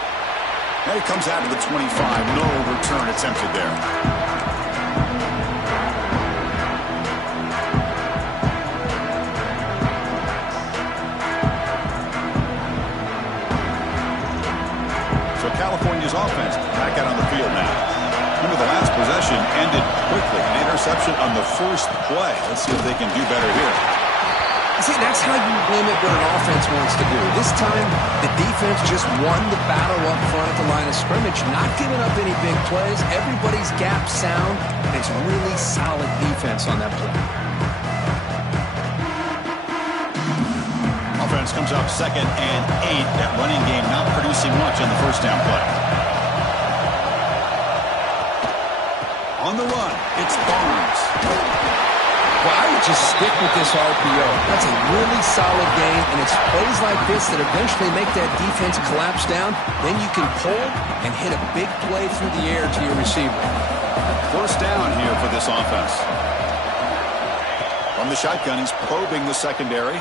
And he comes out of the 25. No return attempted there. California's offense back out on the field now. Remember, the last possession ended quickly. An interception on the first play. Let's see if they can do better here. See, that's how you limit what an offense wants to do. This time, the defense just won the battle up front at the line of scrimmage, not giving up any big plays. Everybody's gap sound, and it's really solid defense on that play. Offense comes up 2nd and 8. That running game not producing much on the 1st down play. On the run, it's Barnes. Well, I would just stick with this RPO. That's a really solid game, and it's plays like this that eventually make that defense collapse down. Then you can pull and hit a big play through the air to your receiver. 1st down here for this offense. From the shotgun, he's probing the secondary.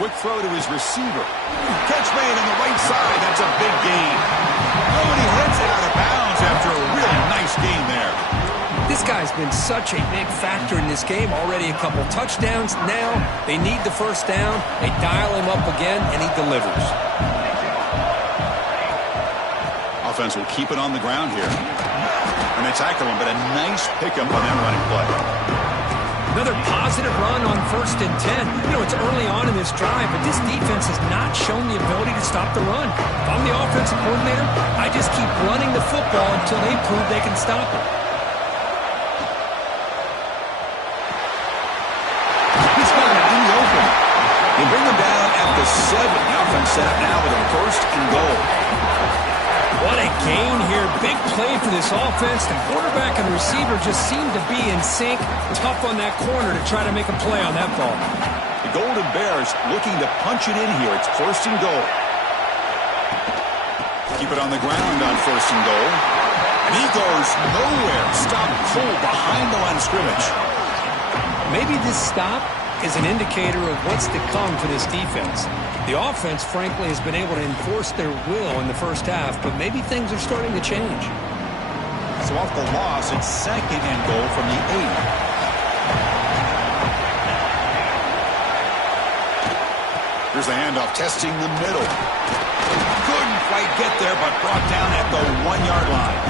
Quick throw to his receiver. Catch made on the right side. That's a big gain. Oh, and he heads it out of bounds after a really nice gain there. This guy's been such a big factor in this game. Already a couple touchdowns. Now they need the first down. They dial him up again, and he delivers. Offense will keep it on the ground here. And they tackle him, but a nice pickup on that running play. Another positive run on 1st and 10. You know, it's early on in this drive, but this defense has not shown the ability to stop the run. If I'm the offensive coordinator, I just keep running the football until they prove they can stop it. He's got it in the open. They bring him down at the 7. The offense set up now with a 1st and goal. What a gain here. Big play for this offense. The quarterback and receiver just seem to be in sync. Tough on that corner to try to make a play on that ball. The Golden Bears looking to punch it in here. It's 1st and goal. Keep it on the ground on 1st and goal. And he goes nowhere. Stop cold behind the line of scrimmage. Maybe this stop is an indicator of what's to come for this defense. The offense, frankly, has been able to enforce their will in the first half, but maybe things are starting to change. So off the loss, it's 2nd and goal from the 8. Here's the handoff, testing the middle. Couldn't quite get there, but brought down at the 1-yard line.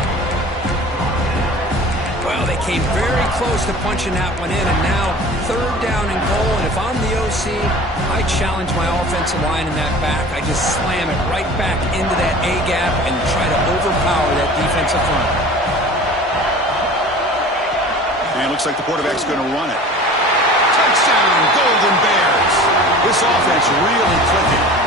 Well, they came very close to punching that one in, and now 3rd down and goal. And if I'm the OC, I challenge my offensive line in that back. I just slam it right back into that A-gap and try to overpower that defensive front. And it looks like the quarterback's going to run it. Touchdown, Golden Bears. This offense really clicking.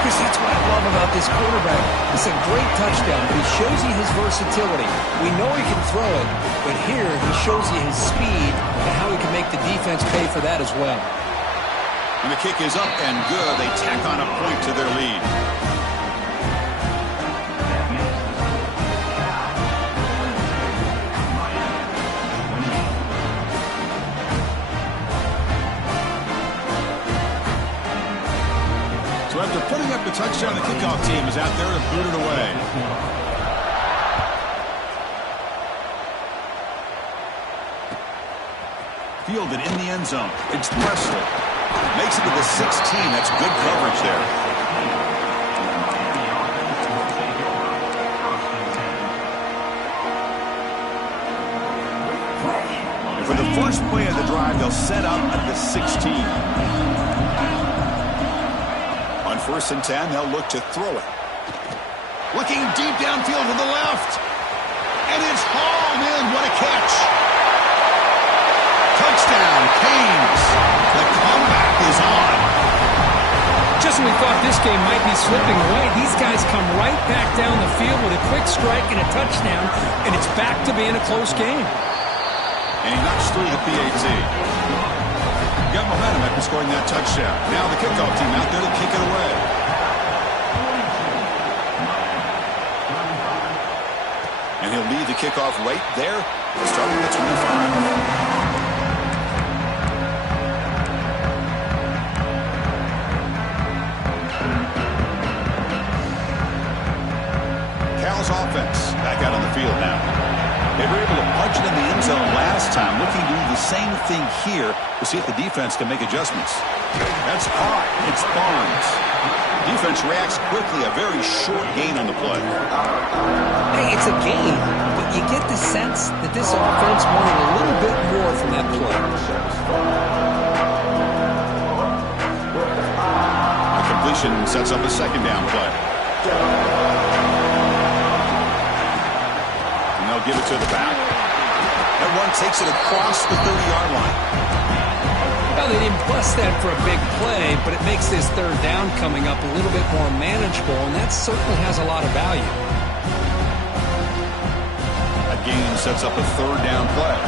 Because that's what I love about this quarterback. It's a great touchdown, but he shows you his versatility. We know he can throw it, but here he shows you his speed and how he can make the defense pay for that as well. And the kick is up and good. They tack on a point to their lead. So after putting up the touchdown, the kickoff team is out there to boot it away. Fielded in the end zone. It's Presley. Makes it to the 16. That's good coverage there. And for the first play of the drive, they'll set up at the 16. On 1st and 10, they'll look to throw it. Looking deep downfield to the left. And it's hauled in. What a catch. Touchdown, Canes. The comeback is on. Just when we thought this game might be slipping away, these guys come right back down the field with a quick strike and a touchdown, and it's back to being a close game. And he knocks through the PAT. Got momentum after scoring that touchdown. Now the kickoff team out there to kick it away. And he'll lead the kickoff right there, starting at the 25. Cal's offense back out on the field now. They were able to punch it in the end zone last time, looking to do the same thing here to see if the defense can make adjustments. That's caught. It's Barnes. Defense reacts quickly, a very short gain on the play. Hey, it's a gain, but you get the sense that this offense wanted a little bit more from that play. The completion sets up a 2nd down play. Give it to the back. That one takes it across the 30-yard line. Well, they didn't bust that for a big play, but it makes this 3rd down coming up a little bit more manageable, and that certainly has a lot of value. That gain sets up a 3rd down play.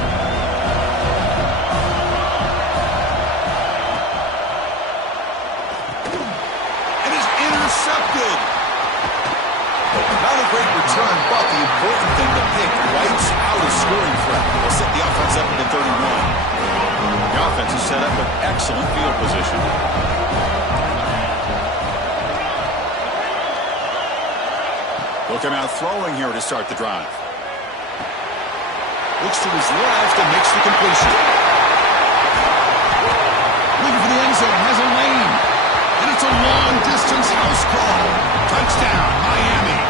And it's intercepted. Not a great return, but the important thing to pick wipes out a scoring threat. They'll set the offense up at the 31. The offense is set up with excellent field position. They'll come out throwing here to start the drive. Looks to his left and makes the completion. Looking for the end zone, has a lane. And it's a long-distance house call. Touchdown, Miami.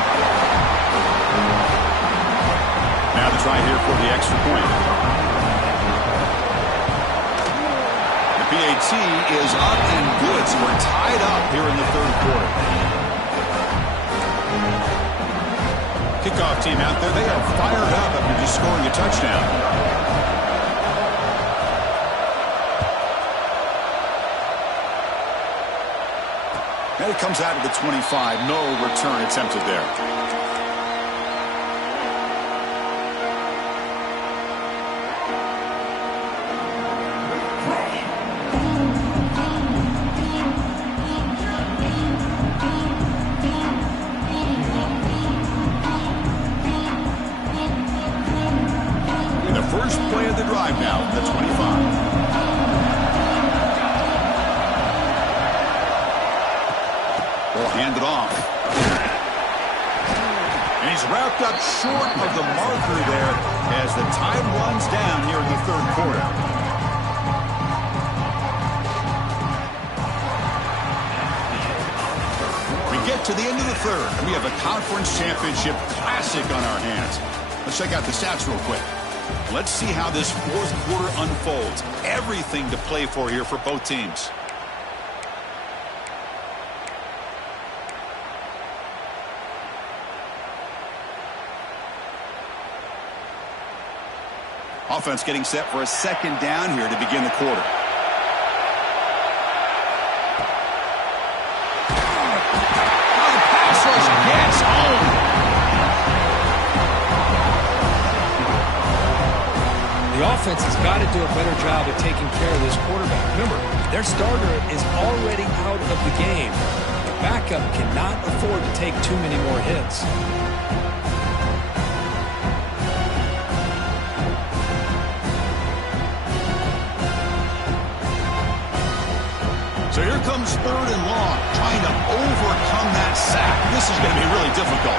Now the try here for the extra point. The PAT is up and good, so we're tied up here in the third quarter. Kickoff team out there, they are fired up after just scoring a touchdown. And it comes out of the 25. No return attempted there. And the first play of the drive now, the 25. Hand it off. And he's wrapped up short of the marker there as the time runs down here in the third quarter. We get to the end of the third, and we have a conference championship classic on our hands. Let's check out the stats real quick. Let's see how this fourth quarter unfolds. Everything to play for here for both teams. Offense getting set for a second down here to begin the quarter. Oh, the pass rush gets home. The offense has got to do a better job of taking care of this quarterback. Remember, their starter is already out of the game. The backup cannot afford to take too many more hits. So here comes third and long, trying to overcome that sack. This is going to be really difficult.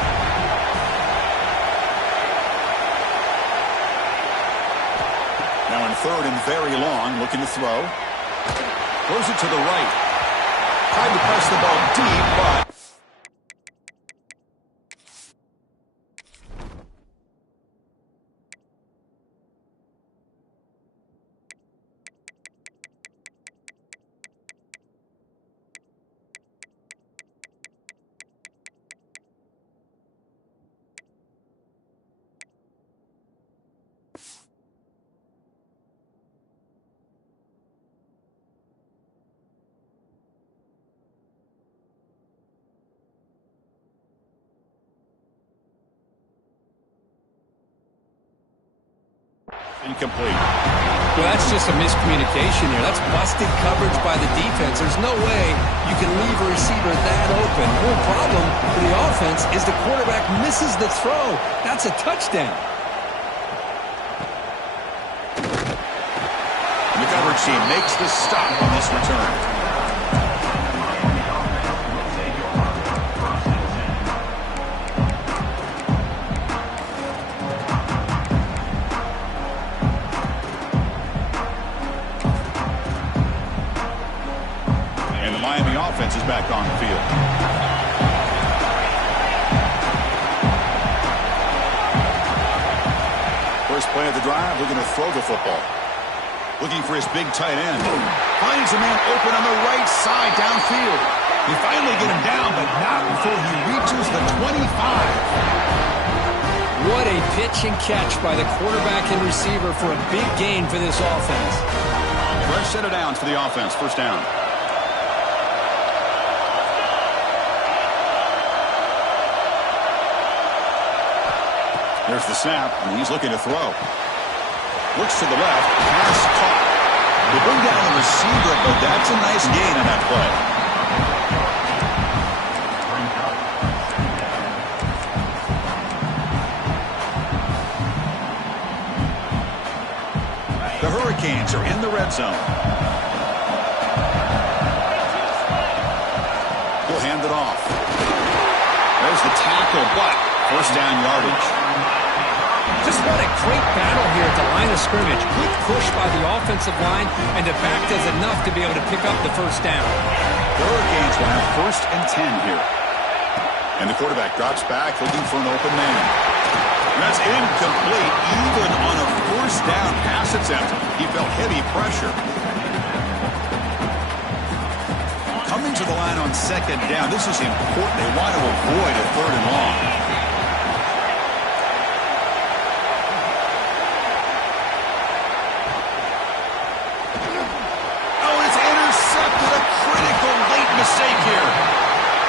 Now in third and very long, looking to throw. Throws it to the right. Tried to press the ball deep, but incomplete. Well, that's just a miscommunication here. That's busted coverage by the defense. There's no way you can leave a receiver that open. The whole problem for the offense is the quarterback misses the throw. That's a touchdown. And the coverage team makes the stop on this return. Offense is back on the field. First play of the drive, looking to throw the football. Looking for his big tight end. Finds a man open on the right side downfield. He finally get him down, but not before he reaches the 25. What a pitch and catch by the quarterback and receiver for a big gain for this offense. Fresh set of downs for the offense. First down. There's the snap, and he's looking to throw. Looks to the left, pass caught. They bring down the receiver, but that's a nice gain on that play. The Hurricanes are in the red zone. He'll hand it off. There's the tackle, but first down yardage. Just what a great battle here at the line of scrimmage. Good push by the offensive line, and the back does enough to be able to pick up the first down. The Hurricanes will have 1st and 10 here. And the quarterback drops back looking for an open man. That's incomplete, even on a 1st down pass attempt. He felt heavy pressure. Coming to the line on 2nd down, this is important. They want to avoid a 3rd and long. Oh, it's intercepted. A critical late mistake here.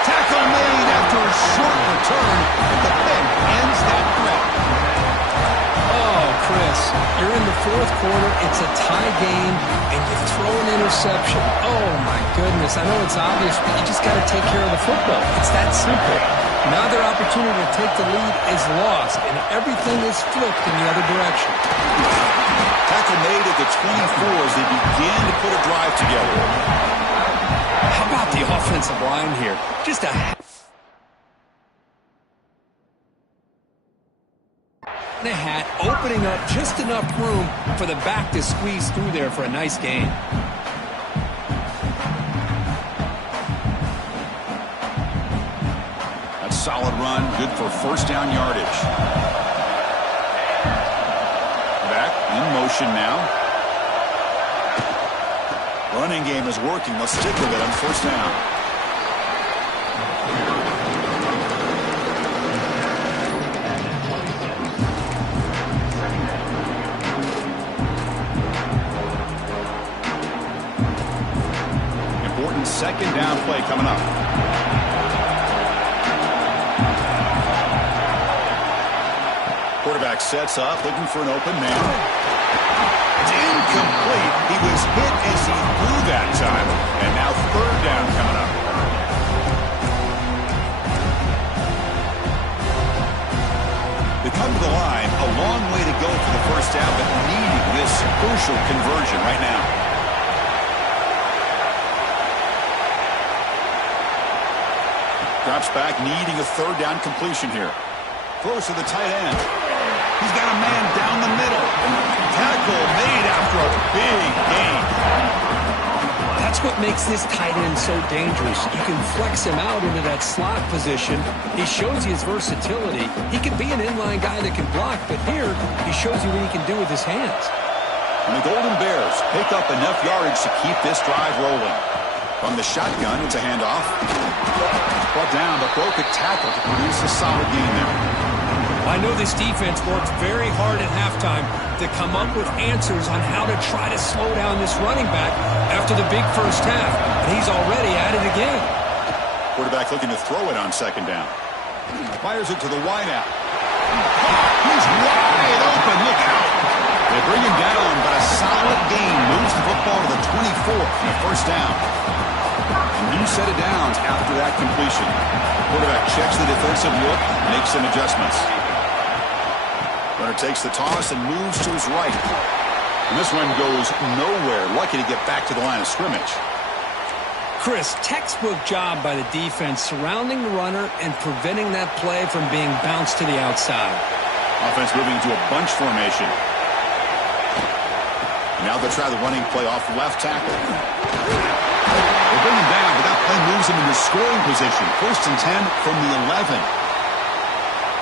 Tackle made after a short return, but the pick ends that threat. Oh, Chris, you're in the 4th quarter. It's a tie game, and you throw an interception. Oh, my goodness. I know it's obvious, but you just got to take care of the football. It's that simple. Now their opportunity to take the lead is lost, and everything is flipped in the other direction. Tackle made at the 24 as they begin to put a drive together. How about the offensive line here? Just a and a hat, opening up just enough room for the back to squeeze through there for a nice gain. A solid run, good for 1st down yardage. Back in motion now. Running game is working. They'll stick with it on 1st down. Important 2nd down play coming up. Quarterback sets up, looking for an open man. It's incomplete. He was hit as he threw that time. And now 3rd down coming up. They come to the line, a long way to go for the 1st down, but needing this crucial conversion right now. Drops back, needing a 3rd down completion here. Throws to the tight end. He's got a man down the middle. Tackle made after a big gain. That's what makes this tight end so dangerous. You can flex him out into that slot position. He shows you his versatility. He can be an inline guy that can block, but here he shows you what he can do with his hands. And the Golden Bears pick up enough yardage to keep this drive rolling. From the shotgun, it's a handoff. Brought down, but broke a tackle to produce a solid gain there. I know this defense worked very hard at halftime to come up with answers on how to try to slow down this running back after the big 1st half, and he's already at it again. Quarterback looking to throw it on 2nd down. Fires it to the wideout. He's wide open. Look out. They bring him down, but a solid gain moves the football to the 24 for the 1st down. A new set of downs after that completion. Quarterback checks the defensive look, makes some adjustments. Runner takes the toss and moves to his right. And this one goes nowhere. Lucky to get back to the line of scrimmage. Chris, textbook job by the defense surrounding the runner and preventing that play from being bounced to the outside. Offense moving into a bunch formation. Now they'll try the running play off left tackle. They bring him down, but that play moves him into scoring position. 1st and 10 from the 11.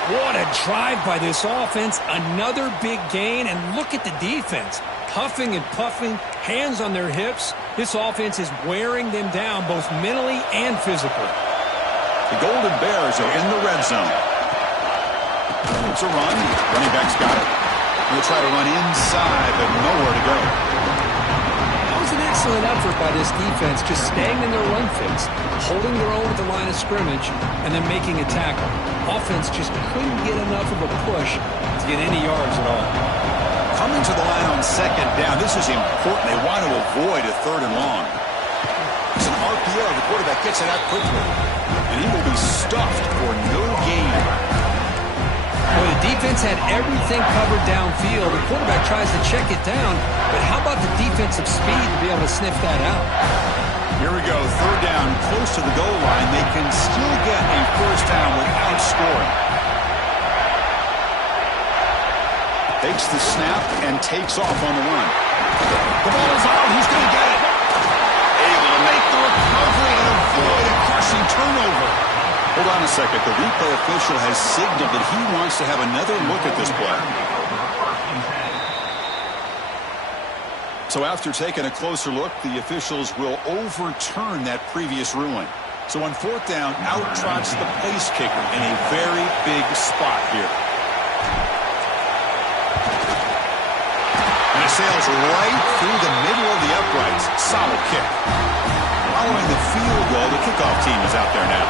What a drive by this offense. Another big gain, and look at the defense. Huffing and puffing, hands on their hips. This offense is wearing them down both mentally and physically. The Golden Bears are in the red zone. It's a run. Running back's got it. He'll try to run inside, but nowhere to go. That was an excellent effort by this defense, just staying in their run fits, holding their own at the line of scrimmage, and then making a tackle. Offense just couldn't get enough of a push to get any yards at all. Coming to the line on 2nd down, this is important. They want to avoid a 3rd and long. It's an RPO. The quarterback gets it out quickly, and he will be stuffed for no gain. Well, the defense had everything covered downfield. The quarterback tries to check it down, but how about the defensive speed to be able to sniff that out? Here we go, 3rd down, close to the goal line. They can still get a 1st down without scoring. Takes the snap and takes off on the run. The ball is out. He's going to get it. Able to make the recovery and avoid a crushing turnover. Hold on a second. The replay official has signaled that he wants to have another look at this play. So after taking a closer look, the officials will overturn that previous ruling. So on fourth down, out trots the place kicker in a very big spot here. And it sails right through the middle of the uprights. Solid kick. Following the field goal, the kickoff team is out there now.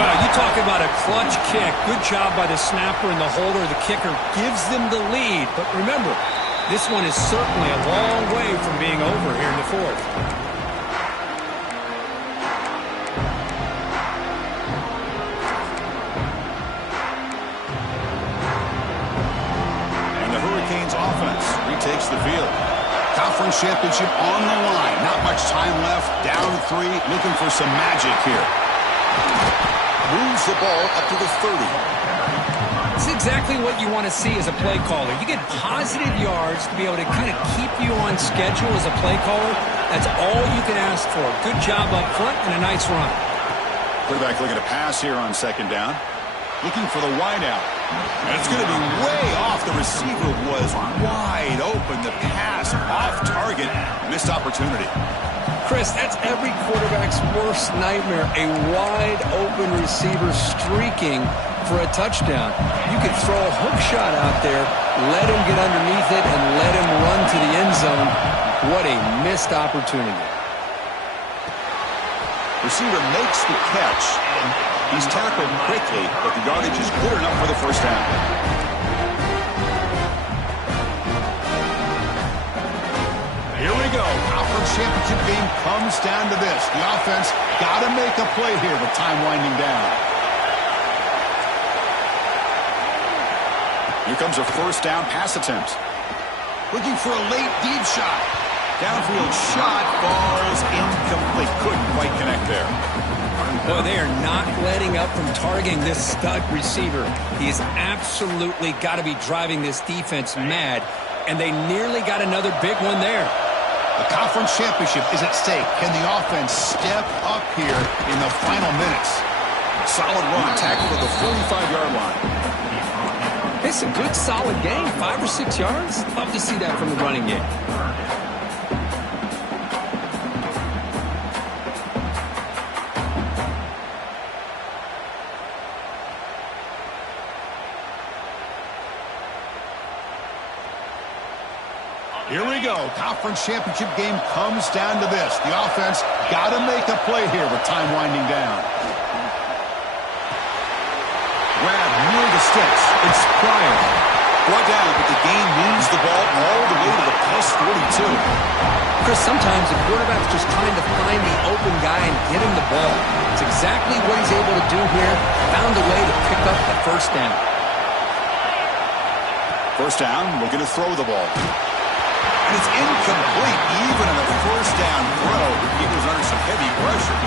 Well, you talk about a clutch kick. Good job by the snapper and the holder. The kicker gives them the lead. But remember, this one is certainly a long way from being over here in the fourth. And the Hurricanes offense retakes the field. Conference championship on the line. Not much time left. Down 3. Looking for some magic here. Moves the ball up to the 30. It's exactly what you want to see as a play caller. You get positive yards to be able to kind of keep you on schedule as a play caller. That's all you can ask for. Good job up front and a nice run. Quarterback looking to pass here on second down. Looking for the wideout. And it's going to be way off. The receiver was wide open. The pass off target. Missed opportunity. Chris, that's every quarterback's worst nightmare. A wide-open receiver streaking for a touchdown. You could throw a hook shot out there, let him get underneath it, and let him run to the end zone. What a missed opportunity. Receiver makes the catch, and he's tackled quickly, but the yardage is good enough for the first down. Here we go. Conference championship game comes down to this. The offense got to make a play here with time winding down. Here comes a first down pass attempt. Looking for a late deep shot. Downfield shot falls incomplete. Couldn't quite connect there. Boy, they are not letting up from targeting this stud receiver. He's absolutely got to be driving this defense mad, and they nearly got another big one there. The conference championship is at stake. Can the offense step up here in the final minutes? Solid run, tackled at the 45-yard line. It's a good, solid game. 5 or 6 yards. Love to see that from the running game. Here we go. Conference championship game comes down to this. The offense got to make a play here with time winding down. Grab near the sticks. It's Pryor. Brought down, but the gain moves the ball all the way to the plus 42. Chris, sometimes the quarterback's just trying to find the open guy and get him the ball. It's exactly what he's able to do here. Found a way to pick up the first down. First down, looking to throw the ball. And it's incomplete. Even in a first down throw, he was under some heavy pressure.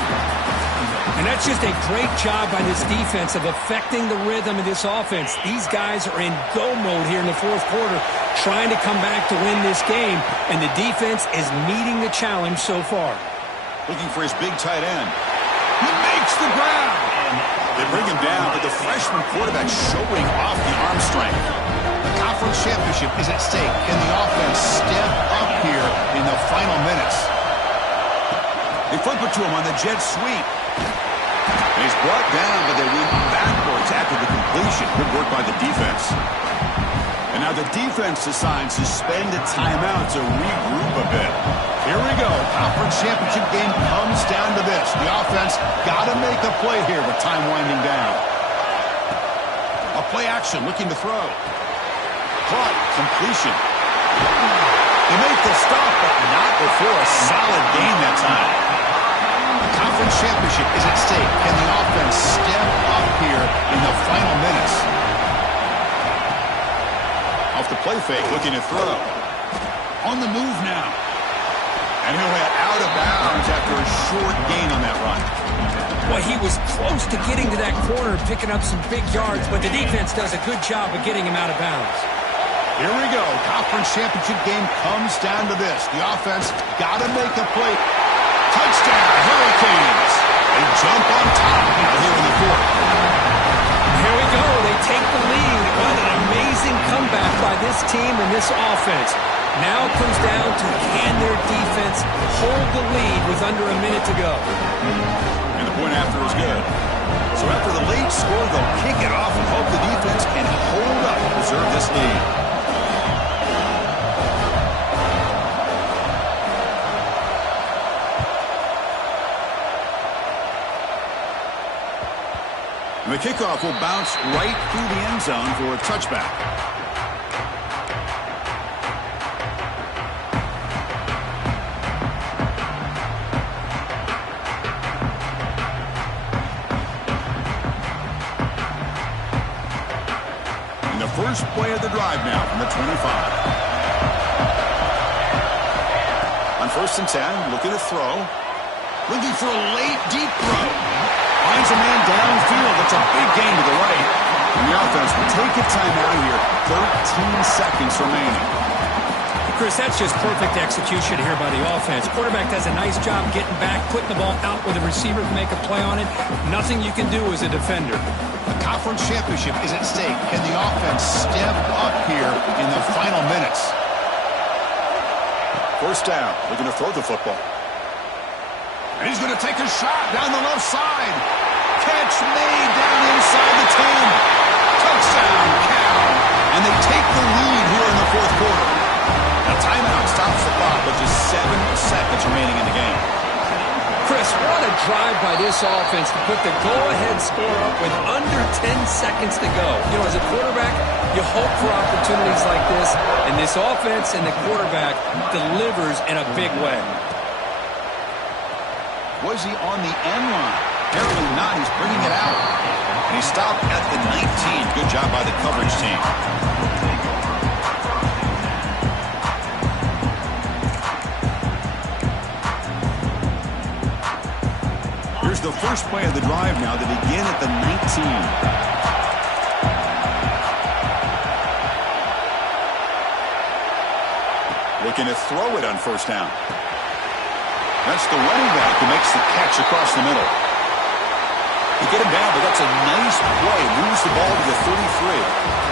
And that's just a great job by this defense of affecting the rhythm of this offense. These guys are in go mode here in the fourth quarter, trying to come back to win this game, and the defense is meeting the challenge so far. Looking for his big tight end. He makes the grab. They bring him down, but the freshman quarterback showing off the arm strength. The conference championship is at stake. Can the offense step up here in the final minutes? They flip it to him on the jet sweep. And he's brought down, but they went backwards after the completion. Good work by the defense. And now the defense decides to spend a timeout to regroup a bit. Here we go. Conference championship game comes down to this. The offense got to make a play here with time winding down. A play action, looking to throw. Caught, completion. They make the stop, but not before a solid gain that time. The conference championship is at stake. Can the offense step up here in the final minutes? Off the play fake, looking to throw. On the move now. And he'll head out of bounds after a short gain on that run. Well, he was close to getting to that corner, picking up some big yards, but the defense does a good job of getting him out of bounds. Here we go. Conference championship game comes down to this. The offense got to make a play. Touchdown, Hurricanes. They jump on top now here in the fourth. Here we go. They take the lead. What an amazing comeback by this team and this offense. Now it comes down to can their defense hold the lead with under a minute to go. And the point after is good. So after the late score, they'll kick it off and hope the defense can hold up and preserve this lead. And the kickoff will bounce right through the end zone for a touchback. And the first play of the drive now from the 25. On 1st and 10, looking to throw. Looking for a late, deep throw. Finds a man downfield. That's a big gain to the right. And the offense will take a timeout here. 13 seconds remaining. Chris, that's just perfect execution here by the offense. Quarterback does a nice job getting back, putting the ball out where the receiver can make a play on it. Nothing you can do as a defender. The conference championship is at stake. Can the offense step up here in the final minutes? First down. Looking to throw the football. And he's going to take a shot down the left side. Catch made down inside the 10. Touchdown, Cal. And they take the lead here in the fourth quarter. A timeout stops the clock with just 7 seconds remaining in the game. Chris, what a drive by this offense to put the go-ahead score up with under 10 seconds to go. You know, as a quarterback, you hope for opportunities like this, and this offense and the quarterback delivers in a big way. Was he on the end line? Apparently not. He's bringing it out. And he stopped at the 19. Good job by the coverage team. Here's the first play of the drive now. They begin at the 19. Looking to throw it on first down. That's the running back who makes the catch across the middle. They get him down, but that's a nice play. Moves the ball to the 33.